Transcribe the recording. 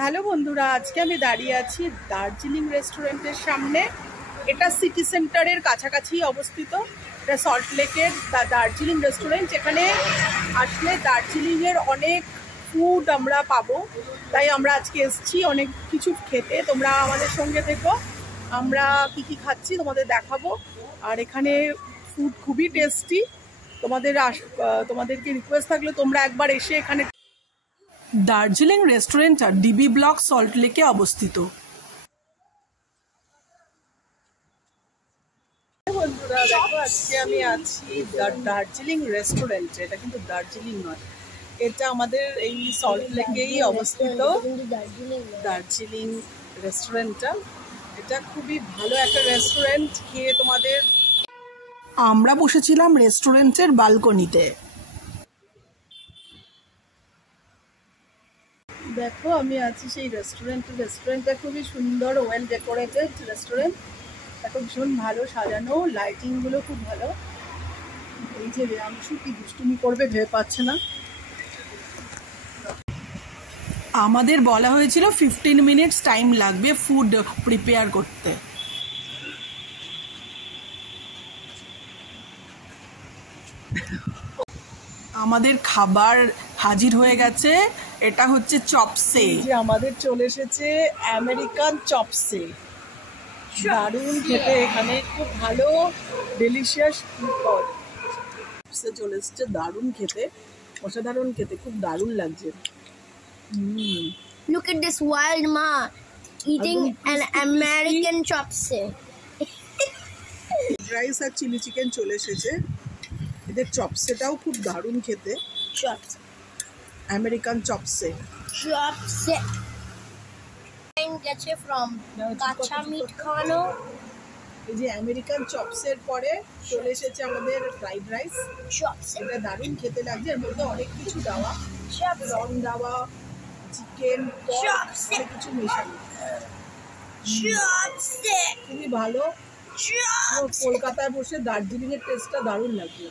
Hello বন্ধুরা, আজকে আমি দাঁড়িয়ে আছি দার্জিলিং রেস্টুরেন্টের সামনে। এটা সিটি সেন্টারের কাছাকাছি অবস্থিত। এটা সল্টলেকের দার্জিলিং রেস্টুরেন্ট। এখানে আসলে দার্জিলিংয়ের অনেক ফুড আমরা পাবো, তাই আমরা আজকে এসেছি অনেক কিছু খেতে। তোমরা আমাদের সঙ্গে থেকো, আমরা কি কি খাচ্ছি তোমাদের দেখাবো। আর এখানে ফুড খুবই টেস্টি। তোমাদেরকে রিকোয়েস্ট থাকলে তোমরা একবার এসে এখানে। দার্জিলিং রেস্টুরেন্টটা ডিবি ব্লক সল্টলেকে অবস্থিত। বন্ধুরা দেখো, আজকে আমি আছি দার্জিলিং রেস্টুরেন্টে। এটা কিন্তু দার্জিলিং নয়, এটা আমাদের এই সল্টলেকেই অবস্থিত দার্জিলিং রেস্টুরেন্টটা। এটা খুবই ভালো একটা রেস্টুরেন্ট। খেয়ে তোমাদের আমরা বসেছিলাম রেস্টুরেন্টের বালকনিতে। দেখো, আমি আছি সেই রেস্টুরেন্টটা খুবই সুন্দর, ওয়েল ডেকোরেটেড রেস্টুরেন্ট। দেখো, ভীষণ ভালো সাজানো, লাইটিং গুলো খুব ভালো। এই যে রেয়াংশু কি দুষ্টুমি করবে ভেবে পাচ্ছে না। আমাদের বলা হয়েছিল 15 মিনিটস টাইম লাগবে ফুড প্রিপেয়ার করতে। আমাদের খাবার হাজির হয়ে গেছে। এটা হচ্ছে চপসে। যে আমাদের চলে এসেছে আমেরিকান চপসে। দারুণ খেতে, এখানে খুব ভালো ডেলিশিয়াস চপসে চলে এসেছে। দারুণ খেতে, অসাধারণ খেতে, খুব দারুণ লাগছে। Look at this wild ma eating an American chopstick. Rice আর চিলি চিকেন চলে এসেছে। এদের চপসেটাও খুব দারুণ খেতে। আমেরিকান চপসে। Gets it from Kacha Meat Khano. এই যে আমেরিকান চপসের পরে চলে এসেছে আমাদের ফ্রাইড রাইস। এটা দারুণ খেতে লাগছে। এর মধ্যে অনেক কিছু দেওয়া, রং দেওয়া, চিকেন, অনেক কিছু মেশানো। খুবই ভালো। কলকাতায় বসে দার্জিলিং এর টেস্টটা দারুণ লাগছে।